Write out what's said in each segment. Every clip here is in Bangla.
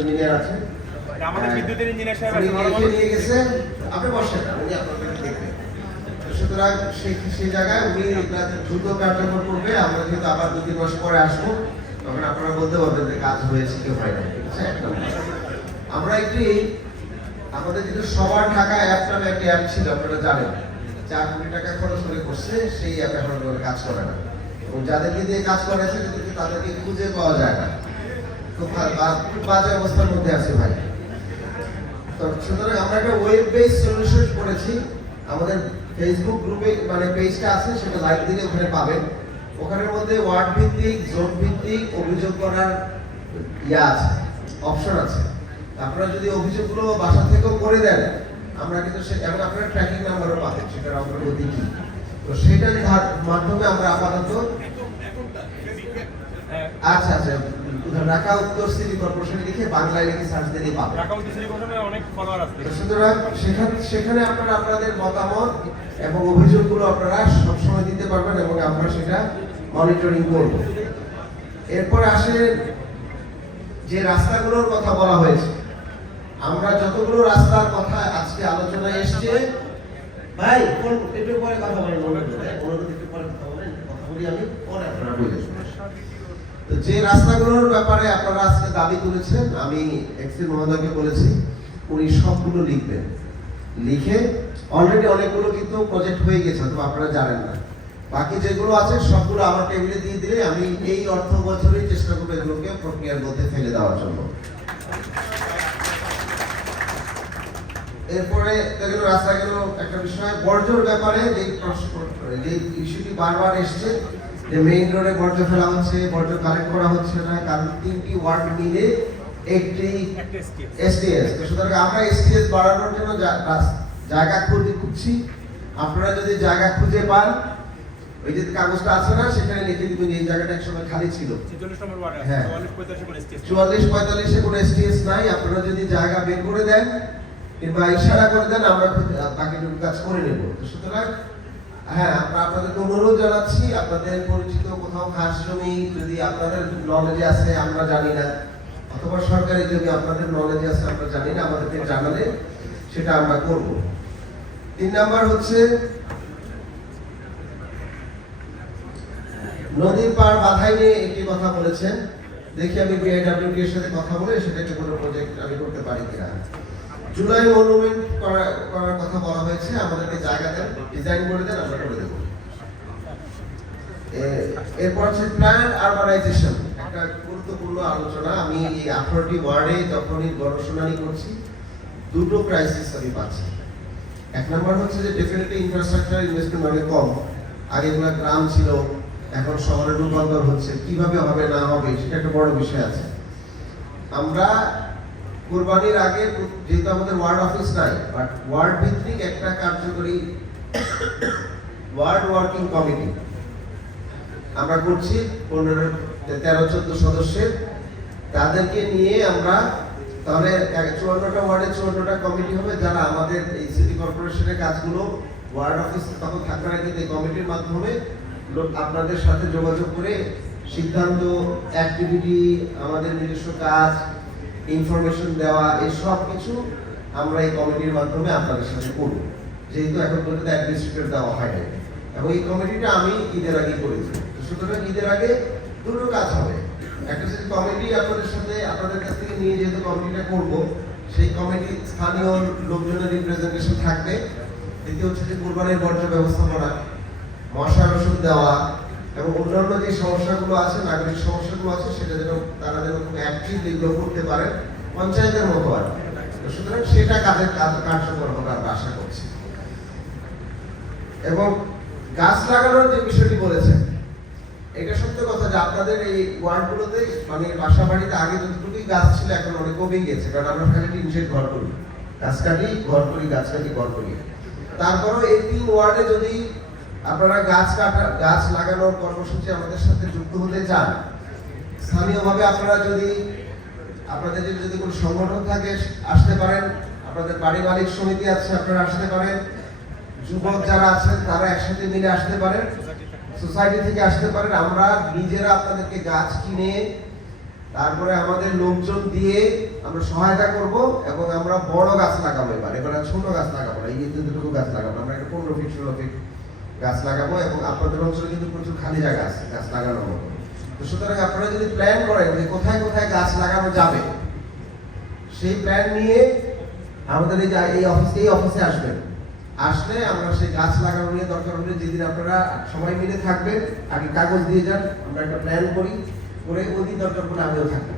ইঞ্জিনিয়ার আছে, আমাদের বিদ্যুতের ইঞ্জিনিয়ার সাহেব নিয়ে গেছে, আপনি বসেন, উনি আপনাকে দেখবেন। সুতরাং সেই জায়গায় উনি দ্রুত কার্যকর করবে। আমরা যেহেতু আবার 2-3 মাস পরে আসবো, তখন আপনারা বলতে পারবেন যে কাজ হয়েছে কি হয় না। ঠিক আছে, আমরা একটি আমাদের যেহেতু সবার টাকা অ্যাপ নামে একটি অ্যাপ ছিল, আপনারা জানেন 4 কোটি টাকা খরচ করে করছে, সেই অ্যাপ এখন কাজ করে না। এবং যাদেরকে দিয়ে কাজ করাইছে তাদেরকে খুঁজে পাওয়া যায় না। খুব বাজে অবস্থার মধ্যে আছে ভাই। তো সুতরাং আমরা একটা ওয়েব বেস সলিউশন করেছি। আমাদের ফেসবুক গ্রুপে মানে পেজটা আছে, সেটা লাইক দিলে ওখানে পাবেন। ওখানের মধ্যে ওয়ার্ড ভিত্তিক, জোন ভিত্তিক অভিযোগ করার আছে, অপশন আছে। আপনারা যদি অভিযোগগুলো বাসা থেকেও করে দেন, আমরা কিন্তু এবং আপনারা ট্র্যাকিং নাম্বারও পাবেন, সেটার অগ্রগতি কি। তো সেটার মাধ্যমে আমরা আপাতত আচ্ছা ঢাকা উত্তর সিটি কর্পোরেশনে লিখে বাংলায় লিখে সার্চ দিলেই পাবেন। ঢাকা উত্তর সিটি কর্পোরেশনে অনেক ফলোয়ার আছে। সুতরাং সেখানে আপনারা আপনাদের মতামত এবং অভিযোগগুলো আপনারা সবসময় দিতে পারবেন এবং আমরা সেটা মনিটরিং করব। এরপর আসে যে রাস্তাগুলোর কথা বলা হয়েছে। আমরা যতগুলো রাস্তার কথা আজকে আলোচনায় এসছে, ভাই একটু পরে কথা বলেন, একটু পরে কথা বলেন, কথা বলি আমি পরে, আপনারা বলে তো যে রাস্তাগুলোর ব্যাপারে আপনারা আজকে দাবি তুলেছেন, আমি এক্সি মহোদয়কে বলেছি উনি সবগুলো লিখবেন। লিখে অলরেডি অনেকগুলো কিন্তু প্রজেক্ট হয়ে গেছে, তো আপনারা জানেন না। বাকি যেগুলো আছে সবগুলো আমার টেবিলে দিয়ে দিলে আমি এই অর্থ বছরই চেষ্টা করবো এগুলোকে প্রক্রিয়ার মধ্যে ফেলে দেওয়ার জন্য। এরপরে এগুলো রাস্তাগুলো একটা বিষয়, বর্জ্যর ব্যাপারে যে ইস্যুটি বারবার এসছে যে মেইন রোডে বর্জ্য ফেলা হচ্ছে, বর্জ্য কালেক্ট করা হচ্ছে না, কারণ 3টি ওয়ার্ড মিলে একটি এসটিএস। তো সুতরাং আমরা এসটিএস বাড়ানোর জন্য জায়গা খুঁজছি। আপনারা যদি জায়গা খুঁজে পান, ওই যে কাগজটা আছে না, সেখানে লিখে দিবেন এই জায়গাটা একসময় খালি ছিল। 44-45-এ কোনো এসটিএস নাই। আপনারা যদি জায়গা বের করে দেন কিংবা ইশারা করে দেন, আমরা বাকিটুকু কাজ করে নেব। তো সুতরাং হ্যাঁ, আমরা আপনাদেরকে অনুরোধ জানাচ্ছি, আপনাদের পরিচিত কোথাও খাস জমি যদি আপনাদের নলেজে আছে, আমরা জানি না, অথবা সরকারি জমি আপনাদের নলেজে আছে, আমরা জানি না, আমাদেরকে জানালে সেটা আমরা করব। 3 নাম্বার হচ্ছে নদীর পার বাধাই নিয়ে একটি কথা বলেছেন। দেখি আমি বিআইডব্লিউটি এর সাথে কথা বলে সেটাকে কোনো প্রজেক্ট আমি করতে পারি কিনা। জুলাই মনুমেন্ট করার কথা বলা হয়েছে, আমাদেরকে জায়গা দেন, ডিজাইন করে দেন, আমরা করে দেবো। এরপর হচ্ছে প্ল্যান আরবানাইজেশন, একটা গুরুত্বপূর্ণ আলোচনা। আমি এই 18টি ওয়ার্ডে যখনই গণশুনানি করছি, দুটো ক্রাইসিস আমি পাচ্ছি। 1 নাম্বার হচ্ছে যে ডেফিনেটলি ইনফ্রাস্ট্রাকচার ইনভেস্টমেন্ট অনেক কম। আগে এগুলো গ্রাম ছিল, এখন শহরে রূপান্তর হচ্ছে, কিভাবে হবে না হবে সেটা একটা বড় বিষয় আছে। আমরা কুরবানির আগে যেহেতু আমাদের ওয়ার্ড অফিস নাই, বাট ওয়ার্ড ভিত্তিক একটা কার্যকরী ওয়ার্ড ওয়ার্কিং কমিটি আমরা করছি 13-14 সদস্যের। তাদেরকে নিয়ে আমরা তাহলে 54টা ওয়ার্ডে 54টা কমিটি হবে, যারা আমাদের এই সিটি কর্পোরেশনের কাজগুলো ওয়ার্ড অফিস তখন থাকবে না, কিন্তু এই কমিটির মাধ্যমে আপনাদের সাথে যোগাযোগ করে সিদ্ধান্ত, অ্যাক্টিভিটি, আমাদের নিজস্ব কাজ, ইনফরমেশন দেওয়া, এই সব কিছু আমরা এই কমিটির মাধ্যমে আপনাদের সাথে করব, যেহেতু এখন পর্যন্ত অ্যাডমিনিস্ট্রেটর দেওয়া হয় না। এবং এই কমিটিটা আমি ঈদের আগে করেছি। সুতরাং ঈদের আগে দুটো কাজ হবে। একটা হচ্ছে কমিটি আপনাদের সাথে, আপনাদের কাছ থেকে নিয়ে যেহেতু কমিটিটা করব, সেই কমিটি স্থানীয় লোকজনের রিপ্রেজেন্টেশন থাকবে। দ্বিতীয় হচ্ছে যে কুরবানির বর্জ্য ব্যবস্থাপনা, মশার ওষুধ দেওয়া এবং অন্যান্য যে সমস্যাগুলো আছে, নাগরিক সমস্যাগুলো আছে, সেটা যেন তারা যেন খুব অ্যাক্টিভ এগুলো করতে পারে, পঞ্চায়েতের মতো আর। সুতরাং সেটা কার্যকর হবে আমরা আশা করছি। এবং গাছ লাগানোর যে বিষয়টি বলেছেন, এটা সত্য কথা যে আপনাদের এই ওয়ার্ডগুলোতে মানে বাসা বাড়িতে আগে যতটুকুই গাছ ছিল এখন অনেক কমে গেছে, কারণ আমরা খালি টিন শেড ঘর করি, গাছ কাটি ঘর করি, গাছ কাটি ঘর করি। তারপরও এই 3 ওয়ার্ডে যদি আপনারা গাছ লাগানোর কর্মসূচি আমাদের সাথে যুক্ত হতে চান, স্থানীয়ভাবে আপনারা যদি আপনাদের যদি কোনো সংগঠন থাকে আসতে পারেন, আপনাদের বাড়ি মালিক সমিতি আছে আপনারা আসতে পারেন, যুবক যারা আছেন তারা একসাথে মিলে আসতে পারেন, সোসাইটি থেকে আসতে পারেন। আমরা নিজেরা আপনাদেরকে গাছ কিনে তারপরে আমাদের লোকজন দিয়ে আমরা সহায়তা করব এবং আমরা বড় গাছ লাগাবো। এবার ছোট গাছ লাগাবো না, এই দুটো গাছ লাগাবো, আমরা একটা 15 ফিট 16 ফিট গাছ লাগাবো। এবং আপনাদের অঞ্চলে কিন্তু প্রচুর খালি জায়গা আছে গাছ লাগানোর মতো। তো সুতরাং আপনারা যদি প্ল্যান করেন যে কোথায় কোথায় গাছ লাগানো যাবে, সেই প্ল্যান নিয়ে আমাদের এই অফিসে আসবেন। আসলে আমরা সেই গাছ লাগানো নিয়ে দরকার হলে যেদিন আপনারা সবাই মিলে থাকবেন, আগে কাগজ দিয়ে যান, আমরা একটা প্ল্যান করি, করে ওই দিন দরকার পড়লে আমিও থাকবো।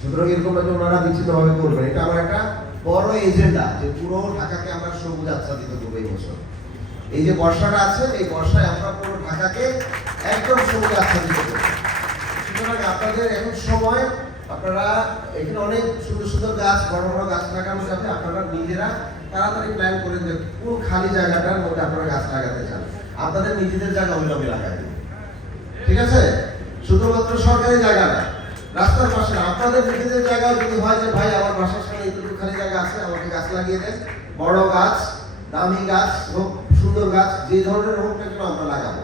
সুতরাং এরকম ভাবে ওনারা বিচ্ছিন্নভাবে করবেন। এটা আমার একটা বড় এজেন্ডা যে পুরো ঢাকাকে আমরা সবুজ আচ্ছাদিত করবো এই বছর। এই যে বর্ষাটা আছে, এই বর্ষায় আমরা পুরো ঢাকাকে একদম সবুজ আচ্ছাদিত করবো। সুতরাং আপনাদের এখন সময়, আপনারা এখানে অনেক সুন্দর সুন্দর গাছ, বড় বড় গাছ লাগানো যাবে। আপনারা নিজেরা তাড়াতাড়ি প্ল্যান করে যে কোন খালি জায়গাটার মধ্যে আপনারা গাছ লাগাতে চান, আপনাদের নিজেদের জায়গা অবিলম্বে লাগাই দিন, ঠিক আছে? শুধুমাত্র সরকারি জায়গা না, রাস্তার পাশে আপনাদের নিজেদের জায়গা যদি হয় যে ভাই আমার বাসার সামনে এইটুকু খালি জায়গা আছে, আমাকে গাছ লাগিয়ে দেন, বড় গাছ, দামি গাছ হোক, সুন্দর গাছ, যে ধরনের হোক না কেন আমরা লাগাবো।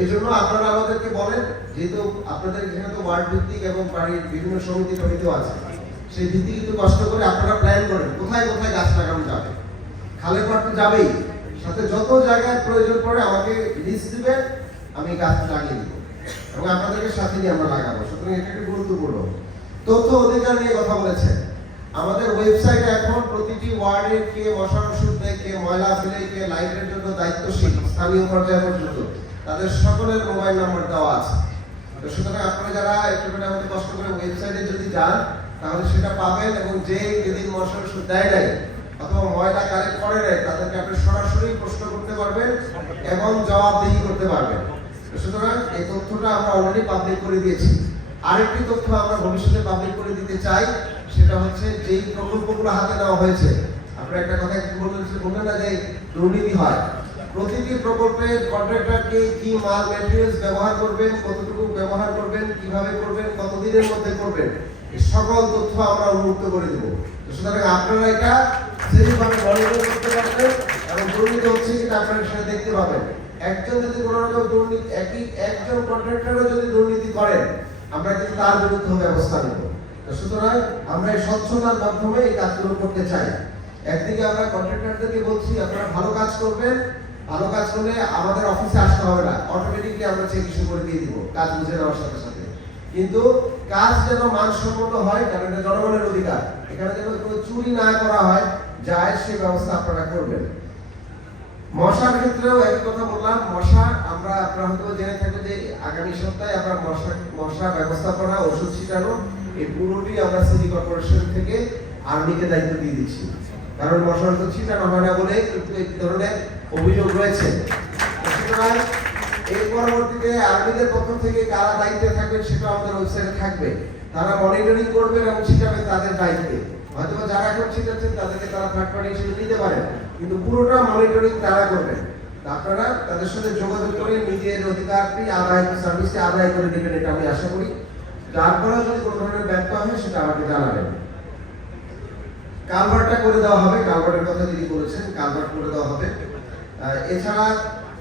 এই জন্য আপনারা আমাদেরকে বলেন, যেহেতু আপনাদের এখানে তো ওয়ার্ড ভিত্তিক এবং বাড়ির বিভিন্ন সমিতিও আছে, সেই ভিত্তিক কিন্তু কষ্ট করে আপনারা প্ল্যান করেন কোথায় কোথায় গাছ লাগানো যাবে। খালের পাড় তো যাবেই, সাথে যত জায়গায় প্রয়োজন পড়ে আমাকে লিস্ট দিবেন, আমি গাছ লাগিয়ে দিব এবং আপনাদেরকে সাথে নিয়ে আমরা লাগাবো। সুতরাং এটা একটা গুরুত্বপূর্ণ তথ্য অধিকার নিয়ে কথা বলেছে। আমাদের ওয়েবসাইটে এখন প্রতিটি ওয়ার্ডে কে মশার ওষুধ দেয়, কে ময়লা ফেলে, কে লাইটের জন্য দায়িত্বশীল স্থানীয় পর্যায়ে পর্যন্ত তাদের সকলের মোবাইল নাম্বার দেওয়া আছে। তো সুতরাং আপনারা যারা একটু করে আমাদের কষ্ট করে ওয়েবসাইটে যদি যান তাহলে সেটা পাবেন, এবং যেদিন মশার ওষুধ দেয় নাই অথবা ময়লা কালেক্ট করে নেয় তাদেরকে আপনি সরাসরি প্রশ্ন করতে পারবেন এবং জবাবদিহি করতে পারবেন। সুতরাং এই তথ্যটা আমরা অলরেডি পাবলিক করে দিয়েছি। আরেকটি তথ্য আমরা ভবিষ্যতে পাবলিক করে দিতে চাই, সেটা হচ্ছে যেই প্রকল্পগুলো হাতে নেওয়া হয়েছে। আপনারা একটা কথা বললেন না যে দুর্নীতি হয়, প্রতিটি প্রকল্পের কন্ট্রাক্টরকে কি মাল ম্যাটেরিয়ালস ব্যবহার করবেন, কতটুকু ব্যবহার করবেন, কিভাবে করবেন, কতদিনের মধ্যে করবেন, এই সকল তথ্য আমরা উন্মুক্ত করে দেব। সুতরাং আপনারা এটা সেভাবে মনিটর করতে পারবেন এবং দুর্নীতি হচ্ছে কিনা আপনারা সেটা দেখতে পাবেন। একজন যদি কোনো রকম দুর্নীতি, একজন কন্ট্রাক্টরও যদি দুর্নীতি করেন, আমরা কিন্তু তার বিরুদ্ধে ব্যবস্থা নেব। সুতরাং আমরা এই স্বচ্ছতার মাধ্যমে এই কাজগুলো করতে চাই। একদিকে আমরা কন্ট্রাক্টরদেরকে বলছি আপনারা ভালো কাজ করবেন, ভালো কাজ করলে আমাদের অফিসে আসতে হবে না, অটোমেটিকলি আমরা চেক ইস্যু করে দিয়ে দিব কাজ বুঝে নেওয়ার সাথে সাথে। কিন্তু কাজ যেন মানসম্মত হয়, কারণ এটা জনগণের অধিকার, এখানে যেন কোনো চুরি না করা হয় যায় সেই ব্যবস্থা আপনারা করবেন। মশার ক্ষেত্রেও এক কথা বললাম, মশা আমরা আপনারা হয়তো জেনে থাকবেন যে আগামী সপ্তাহে আমরা মশা ব্যবস্থাপনা, ওষুধ ছিটানো এই পুরোটি আমরা সিটি কর্পোরেশন থেকে আর্মিকে দায়িত্ব দিয়ে দিচ্ছি। কারণ মশার ওষুধ ছিটানো হয় না বলে কিন্তু এই ধরনের অভিযোগ রয়েছে। সুতরাং এর পরবর্তীতে আর্মিদের পক্ষ থেকে কারা দায়িত্বে থাকবেন সেটা আমাদের ওয়েবসাইটে থাকবে, তারা মনিটরিং করবেন এবং ছিটাবেন তাদের দায়িত্বে। হয়তো যারা এখন ছিটাচ্ছেন তাদেরকে তারা থার্ড পার্টি হিসেবে নিতে পারেন, কিন্তু পুরোটা মনিটরিং তারা করবেন। আপনারা তাদের সাথে যোগাযোগ করে নিজের অধিকারটি সার্ভিসটি আদায় করে নেবেন, এটা আমি আশা করি। তারপরে যদি কোনো ধরনের ব্যর্থ হয় সেটা আমাকে জানাবেন। কালভার্টটা করে দেওয়া হবে, কালভার্টের কথা যিনি বলেছেন, কালভার্ট করে দেওয়া হবে। এছাড়া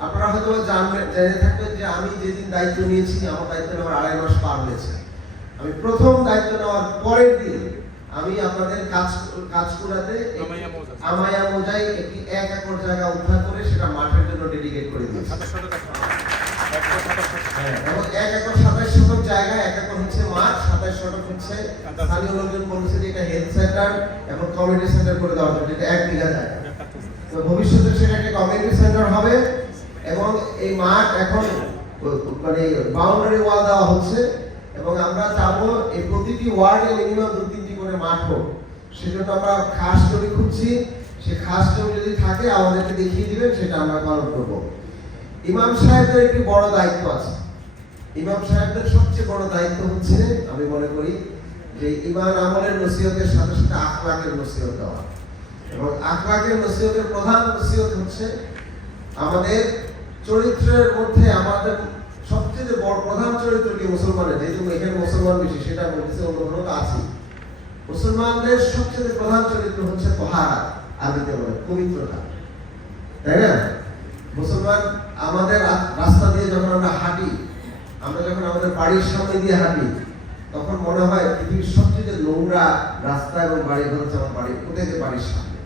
আপনারা হয়তো জেনে থাকবেন যে আমি যেদিন দায়িত্ব নিয়েছি, আমার দায়িত্ব নেওয়ার 2.5 মাস পার হয়েছে। আমি প্রথম দায়িত্ব নেওয়ার পরের দিন আমি আপনাদের কাজকুড়াতে আমায়া মোজাই একটি 1 একর জায়গা উদ্ধার করে সেটা মাঠের জন্য ডেডিকেট করে দিয়েছি। এবং 1 একর 27 শতক জায়গা, 1 একর হচ্ছে মাঠ, 27 শতক হচ্ছে স্থানীয় লোকজন বলেছে যে এটা হেলথ সেন্টার এবং কমিউনিটি সেন্টার করে দেওয়ার জন্য, এটা 1 বিঘা জায়গা। তো ভবিষ্যতে সেটা একটা কমিউনিটি সেন্টার হবে এবং এই মাঠ এখন মানে বাউন্ডারি ওয়াল দেওয়া হচ্ছে এবং আমরা চাবো এই প্রতিটি ওয়ার্ডে মিনিমাম 2-3টি করে মাঠ হোক। সেজন্য আমরা খাস জমি খুঁজছি, সেই খাস জমি যদি থাকে আমাদেরকে দেখিয়ে দিবেন, সেটা আমরা পালন করব। ইমাম সাহেবদের একটি বড় দায়িত্ব আছে। ইমাম সাহেবদের সবচেয়ে বড় দায়িত্ব হচ্ছে আমি মনে করি যে ঈমান আমলের নসিহতের সাথে সাথে আখলাকের নসিহত দেওয়া। এবং আখলাকের নসিহতের প্রধান নসিহত হচ্ছে আমাদের চরিত্রের মধ্যে আমাদের সবচেয়ে বড় প্রধান চরিত্র কি মুসলমানের, যেহেতু এখানে মুসলমান বেশি সেটা বলতেছে, অন্য কোনো তো আছে। মুসলমানদের সবচেয়ে প্রধান চরিত্র হচ্ছে তাহারা, আরবিতে বলে পবিত্রতা, তাই না? মুসলমান আমাদের রাস্তা দিয়ে যখন আমরা হাঁটি, আমরা যখন আমাদের বাড়ির সামনে দিয়ে হাঁটি, তখন মনে হয় পৃথিবীর সবচেয়ে নোংরা রাস্তা এবং বাড়ি হচ্ছে আমার বাড়ি, কোথায় বাড়ির সামনে।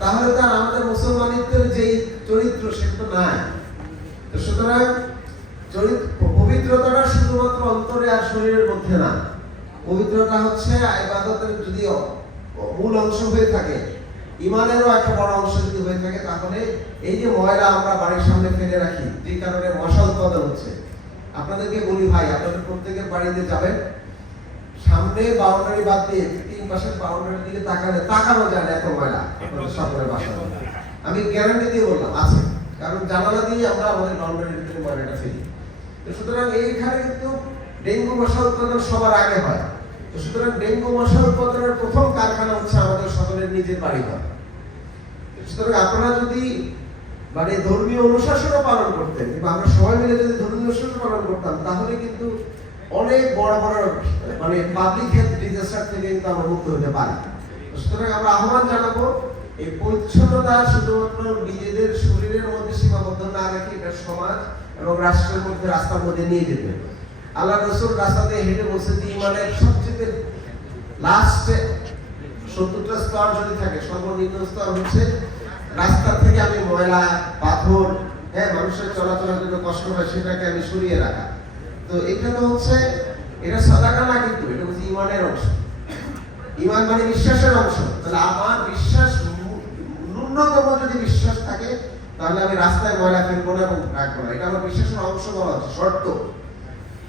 তাহলে তার আমাদের মুসলমানিত্বের যে চরিত্র সেটা তো নাই। তো সুতরাং পবিত্রতাটা শুধুমাত্র অন্তরে আর শরীরের মধ্যে না, পবিত্রতা হচ্ছে ইবাদতের যদি মূল অংশ হয়ে থাকে, ইমানেরও একটা বড় অংশ যদি হয়ে থাকে, তাহলে এই যে ময়লা আমরা বাড়ির সামনে ফেলে রাখি, যে কারণে মশা উৎপাদন হচ্ছে। আপনাদেরকে বলি ভাই, আপনাদের প্রত্যেকের বাড়িতে যাবেন, সামনে বাউন্ডারি বাদ দিয়ে 3 পাশের বাউন্ডারির দিকে তাকানো যায় না, এত ময়লা আপনাদের সকলের বাসা। আমি গ্যারান্টি দিয়ে বললাম আছে, কারণ জানালা দিয়ে আমরা আমাদের বাউন্ডারির ভিতরে ময়লাটা ফেলি। তো সুতরাং এইখানে কিন্তু ডেঙ্গু মশা উৎপাদন সবার আগে হয়। তো সুতরাং ডেঙ্গু মশা উৎপাদনের প্রথম কারখানা হচ্ছে আমাদের সকলের নিজের বাড়িঘর। সুতরাং আপনারা যদি মানে ধর্মীয় অনুশাসনও পালন করতেন, কিংবা আমরা সবাই মিলে যদি ধর্মীয় অনুশাসন পালন করতাম, তাহলে কিন্তু অনেক বড় বড় মানে পাবলিক হেলথ ডিজাস্টার থেকে কিন্তু আমরা মুক্ত হতে পারি। সুতরাং আমরা আহ্বান জানাবো, এই পরিচ্ছন্নতা শুধুমাত্র নিজেদের শরীরের মধ্যে সীমাবদ্ধ না রেখে এটা সমাজ এবং রাষ্ট্রের মধ্যে, রাস্তার মধ্যে নিয়ে যেতে। আল্লাহ রাসূল রাস্তাতে হেঁটে বলছেন যে ইমানের সবচেয়ে লাস্টে 70টা স্তর যদি থাকে, সর্বনিম্ন স্তর হচ্ছে রাস্তা থেকে আমি ময়লা, পাথর, মানুষের চলাচলের জন্য কষ্ট হয় সেটাকে আমি সরিয়ে রাখা। তো এটা তো হচ্ছে, এটা সাদাকা না, কিন্তু এটা হচ্ছে ইমানের অংশ। ইমান মানে বিশ্বাসের অংশ। তাহলে আমার বিশ্বাস, ন্যূনতম যদি বিশ্বাস থাকে, তাহলে আমি রাস্তায় ময়লা ফেলবো না এবং রাখবো না। এটা আমার বিশ্বাসের অংশ বলা হচ্ছে, শর্ত।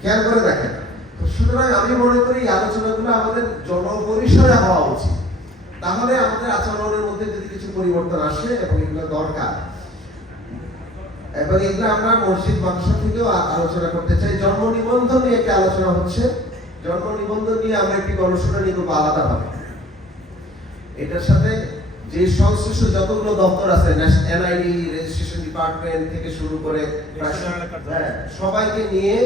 খেয়াল করে দেখেন। তো সুতরাং আমি মনে করি এই আলোচনাগুলো আমাদের জনপরিসরে হওয়া উচিত, তাহলে আমাদের আচরণের মধ্যে যদি কিছু পরিবর্তন আসে, এবং এগুলো দরকার। এবং এগুলো আমরা মসজিদ মাদ্রাসা থেকেও আলোচনা করতে চাই। জন্ম নিবন্ধন নিয়ে একটা আলোচনা হচ্ছে, জন্ম নিবন্ধন নিয়ে আমরা একটি গবেষণা করবো আলাদাভাবে। এটার সাথে যে সংশ্লিষ্ট যতগুলো দপ্তর আছে, এনআইডি, রেজিস্ট্রেশন ডিপার্টমেন্ট থেকে শুরু করে সবাইকে নিয়ে,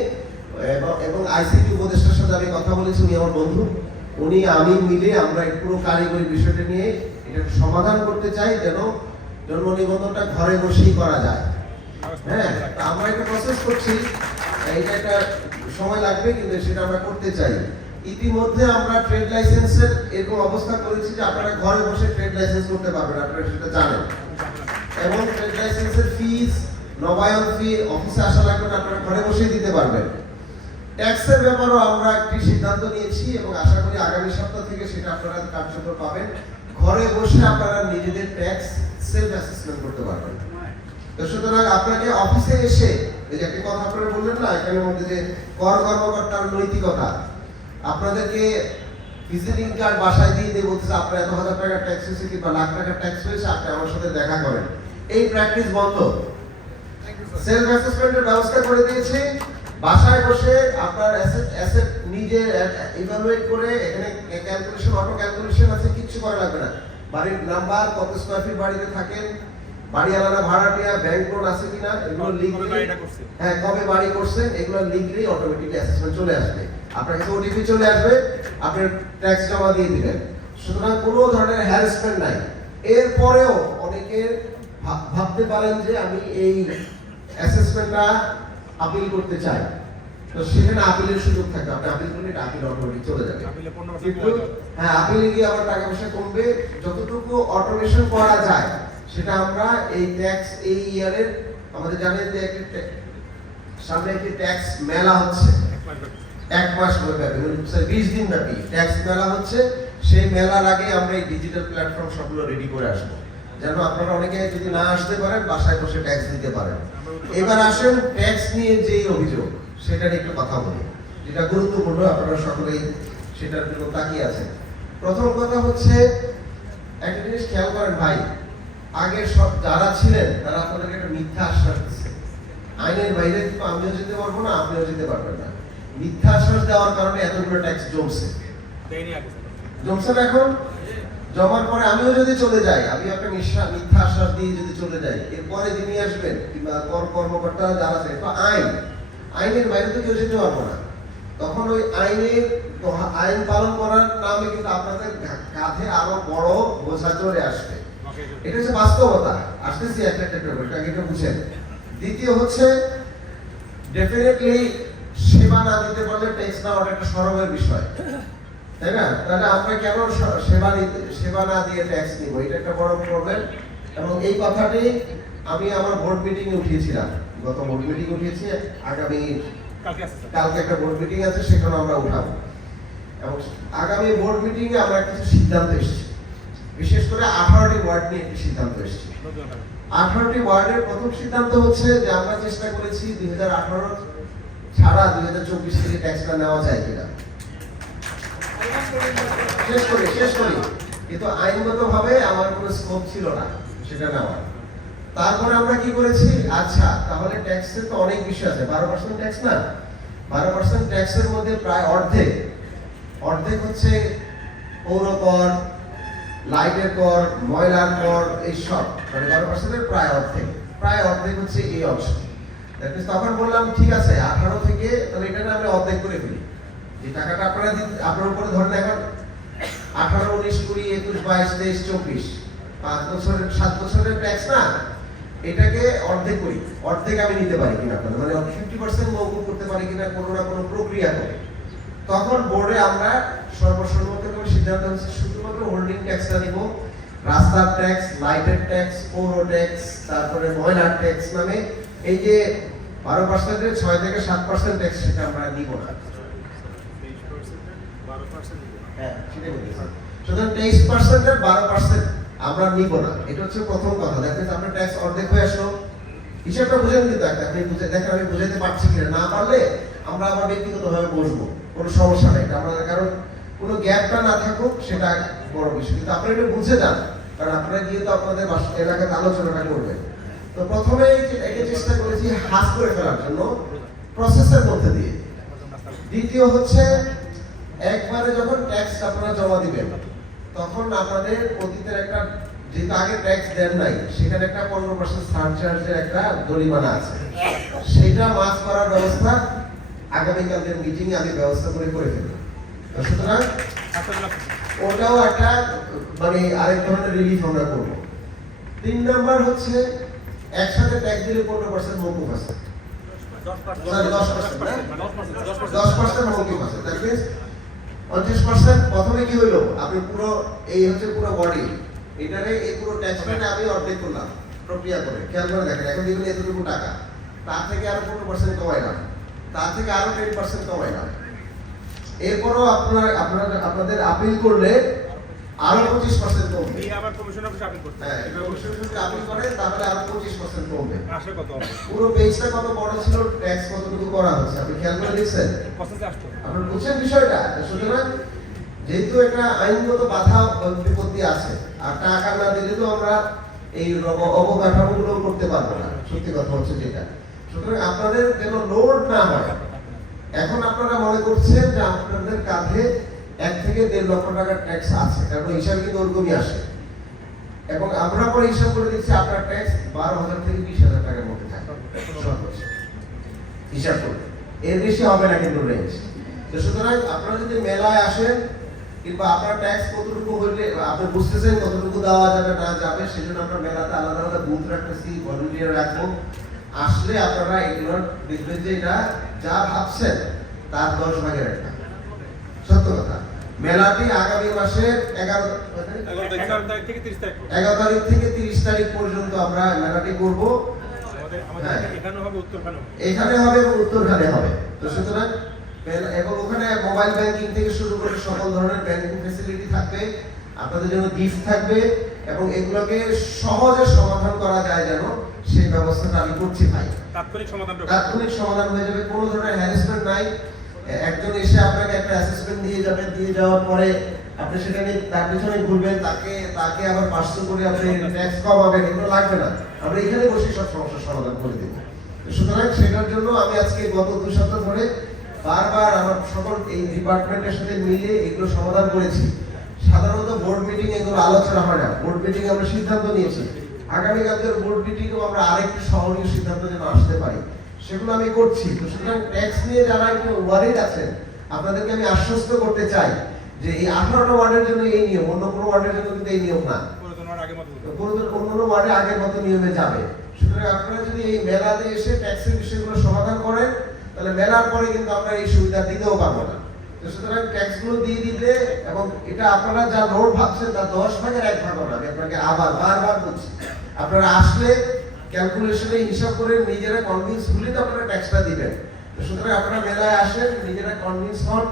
এবং আইসিটি উপদেষ্টার সাথে আমি কথা বলেছি, উনি আমার বন্ধু, উনি আমি মিলে আমরা পুরো কারিগরি বিষয়টা নিয়ে এটা সমাধান করতে চাই, যেন জন্ম নিবন্ধনটা ঘরে বসেই করা যায়। আমরা একটা প্রসেস করছি, এটা একটা সময় লাগবে, কিন্তু সেটা আমরা করতে চাই। ইতিমধ্যে আমরা ট্রেড লাইসেন্সের এরকম অবস্থা করেছি যে আপনারা ঘরে বসে ট্রেড লাইসেন্স করতে পারবেন, আপনারা সেটা জানেন। এবং ট্রেড লাইসেন্সের ফিস, নবায়ন ফি অফিসে আসা লাগবে না, আপনারা ঘরে বসেই দিতে পারবেন। ট্যাক্সের ব্যাপারেও আমরা একটি সিদ্ধান্ত নিয়েছি, এবং আশা করি আগামী সপ্তাহ থেকে সেটা আপনারা কার্যকর পাবেন। ঘরে বসে আপনারা নিজেদের ট্যাক্স সেলফ অ্যাসেসমেন্ট করতে পারবেন। তো সুতরাং আপনাকে অফিসে এসে, এই যে একটা কথা আপনারা বললেন না এখানের মধ্যে, যে কর কর্মকর্তার নৈতিকতা, আপনাদেরকে ভিজিটিং কার্ড বাসায় দিয়ে দিয়ে বলতেছে আপনার এত হাজার টাকা ট্যাক্স হয়েছে কিংবা লাখ টাকার ট্যাক্স হয়েছে, আপনি আমার সাথে দেখা করেন। এই প্র্যাকটিস বন্ধ। সেলফ অ্যাসেসমেন্টের ব্যবস্থা করে দিয়েছি। বাসায় বসে আপনার অ্যাসেট নিজে ইভালুয়েট করে, এখানে ক্যালকুলেশন, অটো ক্যালকুলেশন আছে, কিছু করা লাগবে না। বাড়ির নাম্বার, কত স্কয়ার ফিট বাড়িতে থাকেন, বাড়ি আলাদা ভাড়াটিয়া, ব্যাংক লোন আছে কিনা, এগুলো লিখলে, কবে বাড়ি করছেন, এগুলো লিখলেই অটোমেটিকলি অ্যাসেসমেন্ট চলে আসবে। আপনার কাছে ওটিপি চলে আসবে, আপনার ট্যাক্স জমা দিয়ে দিবেন। সুতরাং কোনো ধরনের হ্যারাসমেন্ট নাই। এরপরেও অনেকে ভাবতে পারেন যে আমি এই অ্যাসেসমেন্টটা আপিল করতে চাই, তো সেখানে আপিলের সুযোগ থাকে। আপনি আপিল করলে আপিল অটোমেটিক চলে যাবে, কিন্তু আপিলে গিয়ে আবার টাকা পয়সা কমবে। যতটুকু অটোমেশন করা যায় সেটা আমরা এই ট্যাক্স, এই ইয়ারের আমাদের জানেন যে সামনে একটি ট্যাক্স মেলা হচ্ছে, 1 মাস ব্যাপী, 20 দিন ব্যাপী ট্যাক্স মেলা হচ্ছে। সেই মেলার আগে আমরা এই ডিজিটাল প্ল্যাটফর্ম সবগুলো রেডি করে আসবো, যেন আপনারা অনেকে যদি না আসতে পারেন, বাসায় বসে ট্যাক্স দিতে পারেন। এবার আসেন ট্যাক্স নিয়ে যেই অভিযোগ, সেটা নিয়ে একটু কথা বলি, যেটা গুরুত্বপূর্ণ, আপনারা সকলেই সেটার জন্য তাকিয়ে আছেন। প্রথম কথা হচ্ছে, একটা জিনিস খেয়াল করেন ভাই, আগে সব যারা ছিলেন তারা আপনাদেরকে একটা মিথ্যা আশ্বাস দিচ্ছে, আইনের বাইরে কিন্তু আমিও যেতে পারবো না, আপনিও যেতে পারবেন না। মিথ্যা আশ্বাস দেওয়ার কারণে এতগুলো ট্যাক্স জমছে না। এখন জমার পরে আমিও যদি চলে যাই, আমি একটা মিথ্যা আশ্বাস দিয়ে যদি চলে যাই, এরপরে যিনি আসবেন কিংবা কর্মকর্তা যারা আছে, তো আইনের বাইরে তো কেউ যেতে পারবো না। তখন ওই আইন পালন করার নামে কিন্তু আপনাদের কাঁধে আরো বড় বোঝা চলে আসবে। এটা হচ্ছে বাস্তবতা। আসতেছি একটা বুঝেন। দ্বিতীয় হচ্ছে, ডেফিনেটলি সেবা না দিতে পারলে ট্যাক্স নেওয়াটা একটা শরমের বিষয়, তাই না? তাহলে আমরা কেন সেবা না দিয়ে ট্যাক্স নিব? এটা একটা বড় প্রবলেম। এবং এই কথাটি আমি আমার বোর্ড মিটিং এ উঠিয়েছিলাম, গত বোর্ড মিটিং উঠিয়েছি, আগামী কালকে আছে স্যার। কালকে একটা বোর্ড মিটিং আছে, সেখানে আমরা উঠাবো। এবং আগামী বোর্ড মিটিং এ আমরা কিছু সিদ্ধান্ত এসেছি, বিশেষ করে 18টি ওয়ার্ড নিয়ে একটি সিদ্ধান্ত এসেছি। 18টি ওয়ার্ডের প্রথম সিদ্ধান্ত হচ্ছে যে আমরা চেষ্টা করেছি 2018 ছাড়া 2024 থেকে ট্যাক্সটা নেওয়া যায় কিনা। শেষ করি কিন্তু আইনগত ভাবে আমার কোনো স্কোপ ছিল না সেটা নেওয়ার। তারপরে আমরা কি করেছি, আচ্ছা তাহলে ট্যাক্সের তো অনেক বিষয় আছে, 12% ট্যাক্স না, 12% ট্যাক্সের মধ্যে প্রায় অর্ধেক হচ্ছে পৌর কর, লাইটের কর, ময়লার কর, এই সব, মানে 12%-এর প্রায় অর্ধেক হচ্ছে এই অংশ। তখন বললাম ঠিক আছে 18 থেকে তাহলে এটা আমরা অর্ধেক করে ফেলি, যে টাকাটা আপনারা আপনার উপরে ধরেন এখন 18, 19, 20, 21, 22, 23, 24 7 বছরের ট্যাক্স না, এটাকে অর্ধেক করি, অর্ধেক আমি নিতে পারি কিনা আপনাদের, মানে 50% মওকুফ করতে পারি কিনা কোনো না কোনো প্রক্রিয়া করে। তখন বোর্ডে আমরা সর্বসম্মতভাবে সিদ্ধান্ত হচ্ছে শুধুমাত্র হোল্ডিং ট্যাক্সটা নিব, রাস্তার ট্যাক্স, লাইটের ট্যাক্স, পৌর ট্যাক্স, তারপরে ময়লার ট্যাক্স নামে এই যে 12%-এর 6 থেকে 7% ট্যাক্স সেটা আমরা নিব না। হ্যাঁ, সেটাই বলছি। সুতরাং 23%-এর 12% আমরা নিব না, এটা হচ্ছে প্রথম কথা। দেখেন আপনার ট্যাক্স অর্ধেক হয়ে আসলো, হিসাবটা বুঝেন কিন্তু একটা, আপনি বুঝে দেখেন আমি বুঝাইতে পারছি কিনা, না পারলে আমরা আবার ব্যক্তিগতভাবে বসবো, কোনো সমস্যা নেই, আমাদের কারণ কোনো গ্যাপটা না থাকুক সেটা বড় বিষয়, কিন্তু আপনারা এটা বুঝে যান, কারণ আপনারা গিয়ে তো আপনাদের এলাকাতে আলোচনাটা করবেন। তো প্রথমে এটা চেষ্টা করেছি হাস করে ফেলার জন্য প্রসেসের মধ্যে দিয়ে। দ্বিতীয় হচ্ছে একবারে যখন ট্যাক্স আপনারা জমা দিবেন তখন আপনাদের অতীতের একটা, যেহেতু আগে ট্যাক্স দেন নাই, সেখানে একটা 15% সারচার্জের একটা জরিমানা আছে, সেটা মাফ করার ব্যবস্থা আগামীকালের মিটিং আমি ব্যবস্থা করে ফেলব। সুতরাং ওটাও একটা মানে আরেক ধরনের রিলিফ আমরা করব। 3 নাম্বার হচ্ছে একসাথে ট্যাক্স দিলে 15% মওকুফ আছে, 10% মওকুফ আছে, দ্যাট মিন্স 50%। প্রথমে কি হলো, আপনি পুরো এই হচ্ছে পুরো বডি, এটারে এই পুরো ট্যাক্সটা আমি অর্ধেক করলাম প্রক্রিয়া করে, খেয়াল করে দেখেন, এখন দেখবেন এতটুকু টাকা, তার থেকে আরো 15% কমাইলাম, তার থেকে আরো 10% কমাইলাম, এরপরও আপনাদের আপিল করলে আরো 25% কমবে। এই আবার কমিশন অফিসে আপিল করতে হ্যাঁ, এটা কমিশন যদি আপিল করে তাহলে আরো 25% কমবে। আসলে কত হবে? পুরো পেজটা কত বড় ছিল, ট্যাক্স কতটুকু করা হচ্ছে আপনি খেয়াল করে দেখছেন, প্রসেসে আসতো। আপনারা বুঝছেন বিষয়টা। সুতরাং যেহেতু একটা আইনগত বাধা বিপত্তি আছে, আর টাকা না দিলে তো আমরা এই অবকাঠামোগুলো করতে পারবো না, সত্যি কথা হচ্ছে যেটা। সুতরাং আপনাদের যেন লোড না হয়, এখন আপনারা মনে করছেন যে আপনাদের কাঁধে 1 থেকে 1.5 লক্ষ টাকার ট্যাক্স আছে, কারণ হিসাব কিন্তু ওরকমই আসে, এবং আমরা পরে হিসাব করে দিচ্ছি আপনার ট্যাক্স 12,000 থেকে 20,000 টাকার মধ্যে থাকে সর্বোচ্চ হিসাব করে, এর বেশি হবে না কিন্তু রেঞ্জ। তো সুতরাং আপনারা যদি মেলায় আসেন কিংবা আপনার ট্যাক্স কতটুকু হইলে আপনি বুঝতেছেন কতটুকু দেওয়া যাবে না যাবে, সেজন্য আমরা মেলাতে আলাদা আলাদা বুথ রাখতেছি, ভলান্টিয়ার রাখবো, আসলে আপনারা এগুলো দেখবেন যে এটা যা ভাবছেন তার 10 ভাগের একটা। সত্য কথা, মেলাটি আগামী মাসের 11 তারিখ থেকে 30 তারিখ। 11 তারিখ থেকে 30 তারিখ পর্যন্ত আমরা মেলাটি করব। আমাদের এখানে হবে, উত্তরখানে এখানে হবে এবং উত্তরখানে হবে। তো সুতরাং এবং ওখানে মোবাইল ব্যাংকিং থেকে শুরু করে সকল ধরনের ব্যাংকিং ফ্যাসিলিটি থাকবে, আপনাদের জন্য গিফট থাকবে, এবং এগুলোকে সহজে সমাধান করা যায় যেন সেই ব্যবস্থাটা আমি করছি ভাই। তাৎক্ষণিক সমাধান হয়ে যাবে, কোনো ধরনের হ্যারাসমেন্ট নাই। একজন এসে আপনাকে একটা অ্যাসেসমেন্ট দিয়ে যাবে, দিয়ে যাওয়ার পরে আপনি সেখানে তার পিছনে ঘুরবেন, তাকে আবার পার্সেল করে আপনি ট্যাক্স কমাবেন, এগুলো লাগবে না, আমরা এখানে বসে সব সমস্যার সমাধান করে দেব। সুতরাং সেটার জন্য আমি আজকে গত 2 সপ্তাহ ধরে বারবার আমার সকল এই ডিপার্টমেন্টের সাথে মিলে এগুলো সমাধান করেছি। সাধারণত বোর্ড মিটিং এগুলো আলোচনা হয় না, বোর্ড মিটিং আমরা সিদ্ধান্ত নিয়েছি, আগামীকালের বোর্ড মিটিংও আমরা আরেকটি সহনীয় সিদ্ধান্ত যেন আসতে পারি, সেগুলো আমি করছি। তো সুতরাং ট্যাক্স নিয়ে যারা একটু ওয়ারিড আছেন, আপনাদেরকে আমি আশ্বস্ত করতে চাই যে এই 18টা ওয়ার্ডের জন্য এই নিয়ম, অন্য কোনো ওয়ার্ডের জন্য কিন্তু এই নিয়ম না, অন্য ওয়ার্ডে আগের মতো নিয়মে যাবে। সুতরাং আপনারা যদি এই মেলাতে এসে ট্যাক্সের বিষয়গুলো সমাধান করেন তাহলে মেলার পরে কিন্তু আমরা এই সুবিধা দিতেও পারবো না। তো সুতরাং ট্যাক্সগুলো দিয়ে দিলে, এবং এটা আপনারা যা লোড ভাবছেন তা 10 ভাগের 1 ভাগও না। আমি আপনাকে আবার বারবার বলছি, আপনারা আসলে ক্যালকুলেশনে হিসাব করে নিজেরা কনভিন্স হলে তো আপনারা ট্যাক্সটা দিবেন। তো সুতরাং আপনারা মেলায় আসেন, নিজেরা কনভিন্স হন।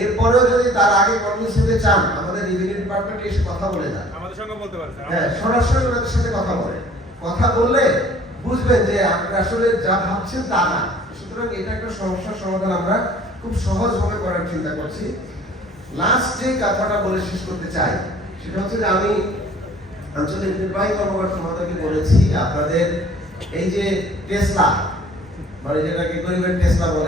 এরপরেও যদি তার আগে কনভিন্স হতে চান, আমাদের রেভিনিউ ডিপার্টমেন্টে এসে কথা বলে যান। আমাদের সঙ্গে বলতে পারেন স্যার। হ্যাঁ, সরাসরি ওনাদের সাথে কথা বলে, কথা বললে বুঝবেন যে আপনি আসলে যা ভাবছেন তা না। সুতরাং এটা একটা সমস্যার সমাধান আমরা খুব সহজভাবে করার চিন্তা করছি। লাস্ট যে কথাটা বলে শেষ করতে চাই সেটা হচ্ছে যে আমি আঞ্চলিক নির্বাহী কর্মকর্তা মহোদয়কে বলেছি, আপনাদের এই যে টেসলা, মানে যেটাকে গরিবের টেসলা বলে